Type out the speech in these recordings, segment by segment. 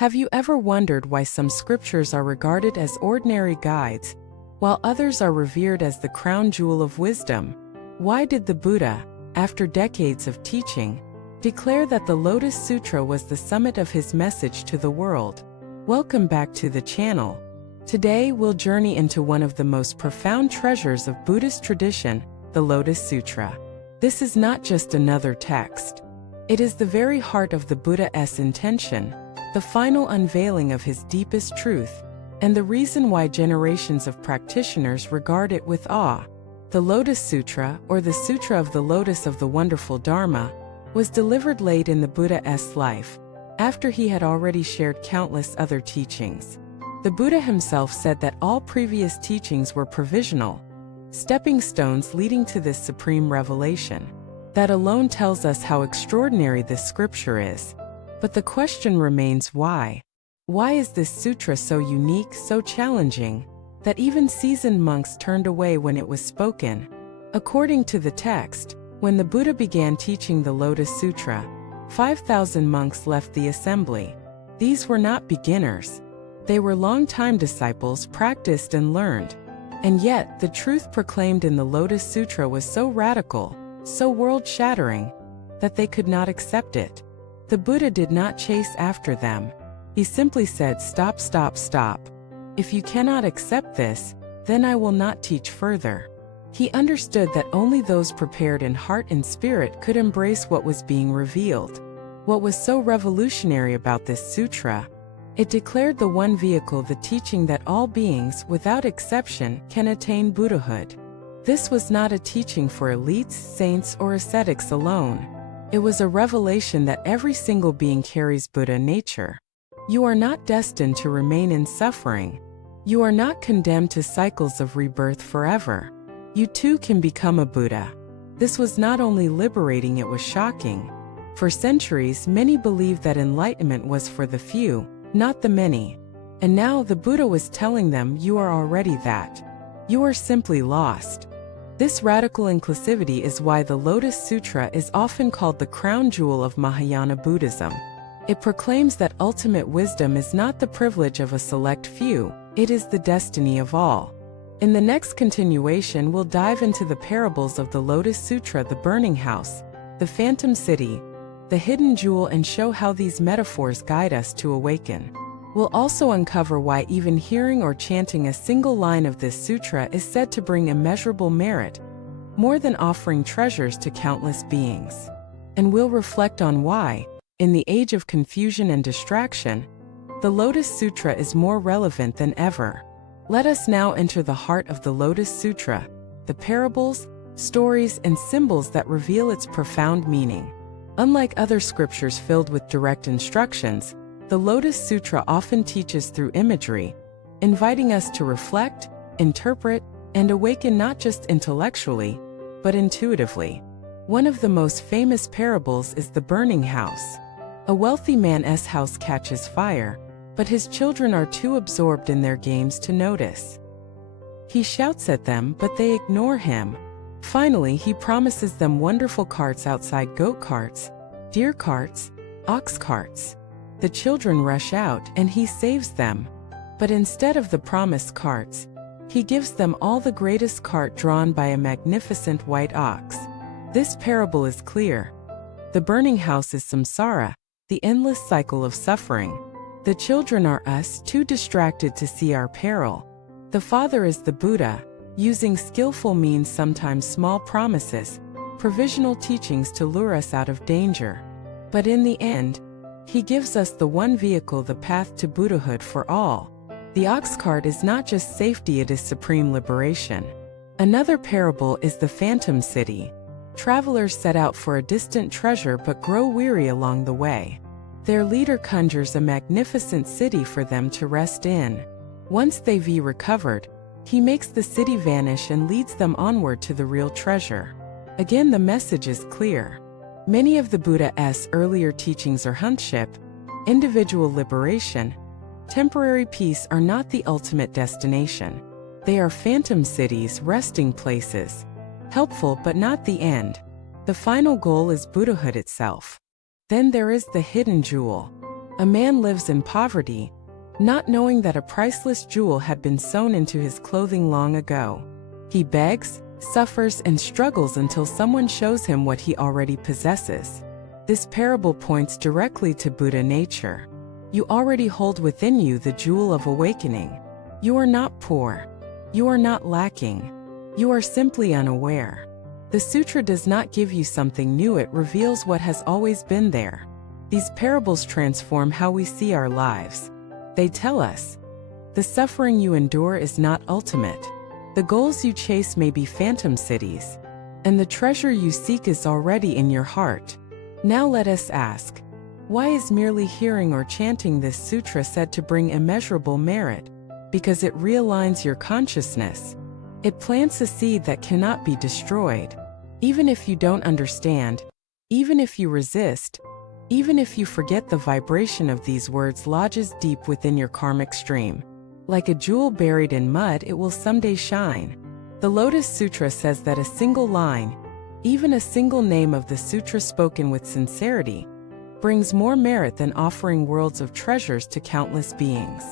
Have you ever wondered why some scriptures are regarded as ordinary guides, while others are revered as the crown jewel of wisdom? Why did the Buddha, after decades of teaching, declare that the Lotus Sutra was the summit of his message to the world? Welcome back to the channel. Today we'll journey into one of the most profound treasures of Buddhist tradition, the Lotus Sutra. This is not just another text. It is the very heart of the Buddha's intention, the final unveiling of his deepest truth, and the reason why generations of practitioners regard it with awe. The Lotus Sutra, or the Sutra of the Lotus of the Wonderful Dharma, was delivered late in the Buddha's life, after he had already shared countless other teachings. The Buddha himself said that all previous teachings were provisional, stepping stones leading to this supreme revelation. That alone tells us how extraordinary this scripture is. But the question remains why? Why is this sutra so unique, so challenging, that even seasoned monks turned away when it was spoken? According to the text, when the Buddha began teaching the Lotus Sutra, 5,000 monks left the assembly. These were not beginners. They were long-time disciples, practiced and learned. And yet, the truth proclaimed in the Lotus Sutra was so radical, so world-shattering, that they could not accept it. The Buddha did not chase after them. He simply said, "Stop, stop, stop. If you cannot accept this, then I will not teach further." He understood that only those prepared in heart and spirit could embrace what was being revealed. What was so revolutionary about this sutra? It declared the one vehicle, the teaching that all beings, without exception, can attain Buddhahood. This was not a teaching for elites, saints, or ascetics alone. It was a revelation that every single being carries Buddha nature. You are not destined to remain in suffering. You are not condemned to cycles of rebirth forever. You too can become a Buddha. This was not only liberating, it was shocking. For centuries, many believed that enlightenment was for the few, not the many. And now the Buddha was telling them, you are already that. You are simply lost. This radical inclusivity is why the Lotus Sutra is often called the crown jewel of Mahayana Buddhism. It proclaims that ultimate wisdom is not the privilege of a select few, it is the destiny of all. In the next continuation, we'll dive into the parables of the Lotus Sutra, the burning house, the phantom city, the hidden jewel, and show how these metaphors guide us to awaken. We'll also uncover why even hearing or chanting a single line of this sutra is said to bring immeasurable merit, more than offering treasures to countless beings. And we'll reflect on why, in the age of confusion and distraction, the Lotus Sutra is more relevant than ever. Let us now enter the heart of the Lotus Sutra, the parables, stories, and symbols that reveal its profound meaning. Unlike other scriptures filled with direct instructions, the Lotus Sutra often teaches through imagery, inviting us to reflect, interpret, and awaken not just intellectually, but intuitively. One of the most famous parables is the burning house. A wealthy man's house catches fire, but his children are too absorbed in their games to notice. He shouts at them, but they ignore him. Finally, he promises them wonderful carts outside: goat carts, deer carts, ox carts. The children rush out, and he saves them. But instead of the promised carts, he gives them all the greatest cart drawn by a magnificent white ox. This parable is clear. The burning house is samsara, the endless cycle of suffering. The children are us, too distracted to see our peril. The Father is the Buddha, using skillful means, sometimes small promises, provisional teachings to lure us out of danger. But in the end, he gives us the one vehicle, the path to Buddhahood for all. The ox cart is not just safety, it is supreme liberation. Another parable is the phantom city. Travelers set out for a distant treasure but grow weary along the way. Their leader conjures a magnificent city for them to rest in. Once they've recovered, he makes the city vanish and leads them onward to the real treasure. Again, the message is clear. Many of the Buddha's earlier teachings are huntship, individual liberation, temporary peace are not the ultimate destination. They are phantom cities, resting places. Helpful but not the end. The final goal is Buddhahood itself. Then there is the hidden jewel. A man lives in poverty, not knowing that a priceless jewel had been sewn into his clothing long ago. He begs, suffers, and struggles until someone shows him what he already possesses. This parable points directly to Buddha nature. You already hold within you the jewel of awakening. You are not poor. You are not lacking. You are simply unaware. The sutra does not give you something new, it reveals what has always been there. These parables transform how we see our lives. They tell us, the suffering you endure is not ultimate. The goals you chase may be phantom cities, and the treasure you seek is already in your heart. Now let us ask, why is merely hearing or chanting this sutra said to bring immeasurable merit? Because it realigns your consciousness. It plants a seed that cannot be destroyed. Even if you don't understand, even if you resist, even if you forget, the vibration of these words lodges deep within your karmic stream. Like a jewel buried in mud, it will someday shine. The Lotus Sutra says that a single line, even a single name of the sutra spoken with sincerity, brings more merit than offering worlds of treasures to countless beings.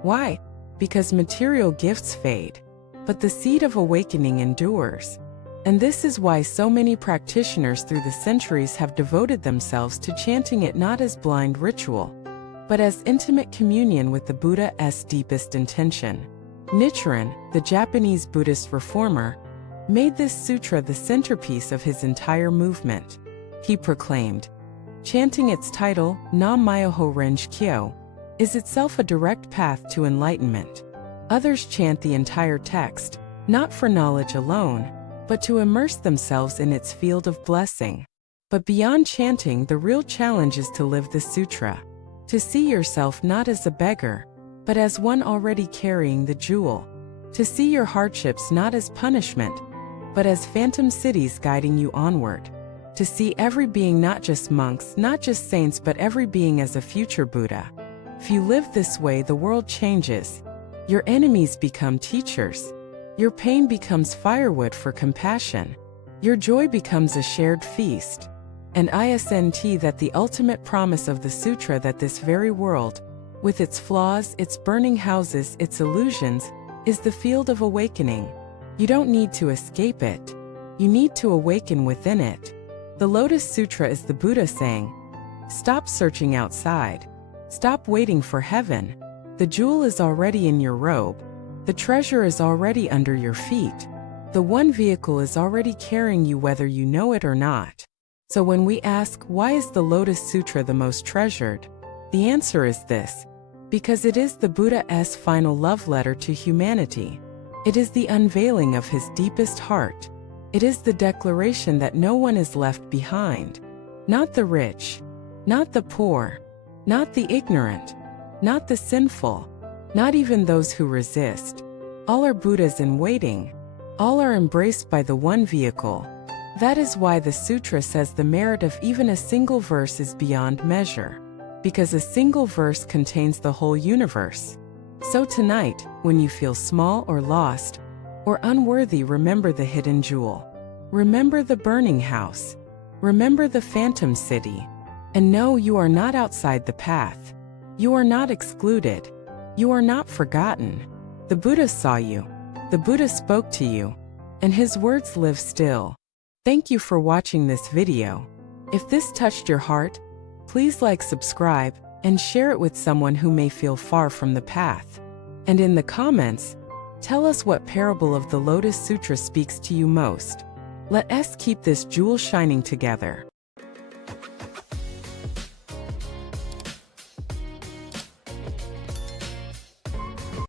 Why? Because material gifts fade, but the seed of awakening endures. And this is why so many practitioners through the centuries have devoted themselves to chanting it not as blind ritual, but as intimate communion with the Buddha's deepest intention. Nichiren, the Japanese Buddhist reformer, made this sutra the centerpiece of his entire movement. He proclaimed, chanting its title, Nam-myoho Renge-kyo, is itself a direct path to enlightenment. Others chant the entire text, not for knowledge alone, but to immerse themselves in its field of blessing. But beyond chanting, the real challenge is to live the sutra, to see yourself not as a beggar, but as one already carrying the jewel, to see your hardships not as punishment, but as phantom cities guiding you onward, to see every being not just monks, not just saints, but every being as a future Buddha. If you live this way, the world changes. Your enemies become teachers. Your pain becomes firewood for compassion. Your joy becomes a shared feast. And isn't that the ultimate promise of the sutra, that this very world, with its flaws, its burning houses, its illusions, is the field of awakening. You don't need to escape it. You need to awaken within it. The Lotus Sutra is the Buddha saying, stop searching outside. Stop waiting for heaven. The jewel is already in your robe. The treasure is already under your feet. The one vehicle is already carrying you whether you know it or not. So when we ask, why is the Lotus Sutra the most treasured? The answer is this: because it is the Buddha's final love letter to humanity. It is the unveiling of his deepest heart. It is the declaration that no one is left behind. Not the rich, not the poor, not the ignorant, not the sinful, not even those who resist. All are Buddhas in waiting. All are embraced by the one vehicle. That is why the sutra says the merit of even a single verse is beyond measure, because a single verse contains the whole universe. So tonight, when you feel small or lost or unworthy, remember the hidden jewel. Remember the burning house. Remember the phantom city. And know you are not outside the path. You are not excluded. You are not forgotten. The Buddha saw you. The Buddha spoke to you. And his words live still. Thank you for watching this video. If this touched your heart, please like, subscribe, and share it with someone who may feel far from the path. And in the comments, tell us what parable of the Lotus Sutra speaks to you most. Let us keep this jewel shining together.